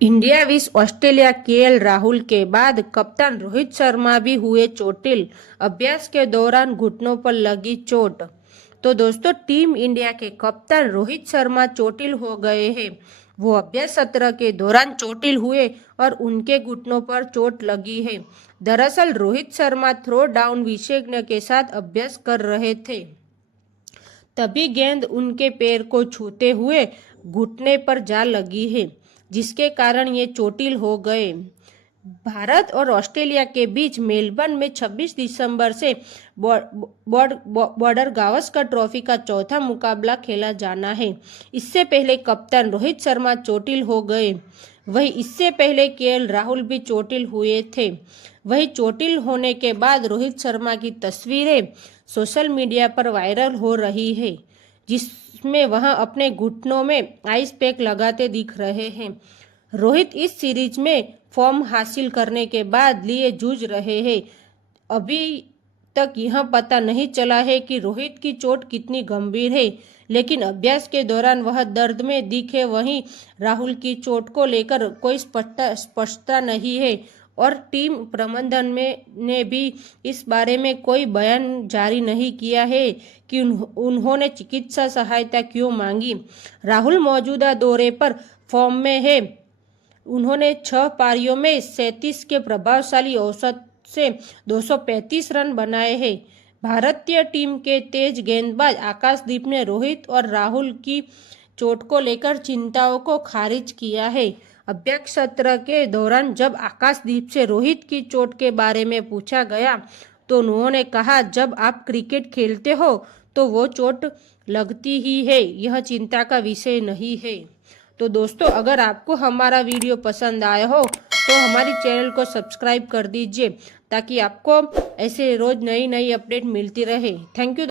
India विस Australia KL Rahul के बाद कप्तान रोहित शर्मा भी हुए चोटिल। अभ्यास के दौरान घुटनों पर लगी चोट। तो दोस्तों, टीम इंडिया के कप्तान रोहित शर्मा चोटिल हो गए हैं। वो अभ्यास सत्र के दौरान चोटिल हुए और उनके घुटनों पर चोट लगी है। दरअसल रोहित शर्मा थ्रो डाउन विशेषज्ञ के साथ अभ्यास कर रहे थे, तभी गेंद उनके पैर को छूते हुए घुटने पर जा लगी है, जिसके कारण ये चोटिल हो गए। भारत और ऑस्ट्रेलिया के बीच मेलबर्न में 26 दिसंबर से बॉर्डर गावस्कर ट्रॉफी का चौथा मुकाबला खेला जाना है। इससे पहले कप्तान रोहित शर्मा चोटिल हो गए। वहीं इससे पहले केएल राहुल भी चोटिल हुए थे। वहीं चोटिल होने के बाद रोहित शर्मा की तस्वीरें सोशल मीडिया पर वायरल हो रही है, जिसमें वह अपने घुटनों में आइस पैक लगाते दिख रहे हैं। रोहित इस सीरीज में फॉर्म हासिल करने के बाद लिए जूझ रहे हैं। अभी तक यह पता नहीं चला है कि रोहित की चोट कितनी गंभीर है, लेकिन अभ्यास के दौरान वह दर्द में दिखे। वहीं राहुल की चोट को लेकर कोई स्पष्टता नहीं है और टीम प्रबंधन ने भी इस बारे में कोई बयान जारी नहीं किया है कि उन्होंने चिकित्सा सहायता क्यों मांगी। राहुल मौजूदा दौरे पर फॉर्म में है। उन्होंने 6 पारियों में 37 के प्रभावशाली औसत से 235 रन बनाए हैं। भारतीय टीम के तेज गेंदबाज आकाशदीप ने रोहित और राहुल की चोट को लेकर चिंताओं को खारिज किया है। अभ्यास सत्र के दौरान जब आकाशदीप से रोहित की चोट के बारे में पूछा गया तो उन्होंने कहा, जब आप क्रिकेट खेलते हो तो वो चोट लगती ही है, यह चिंता का विषय नहीं है। तो दोस्तों, अगर आपको हमारा वीडियो पसंद आया हो तो हमारी चैनल को सब्सक्राइब कर दीजिए, ताकि आपको ऐसे रोज नई नई अपडेट मिलती रहे। Thank you.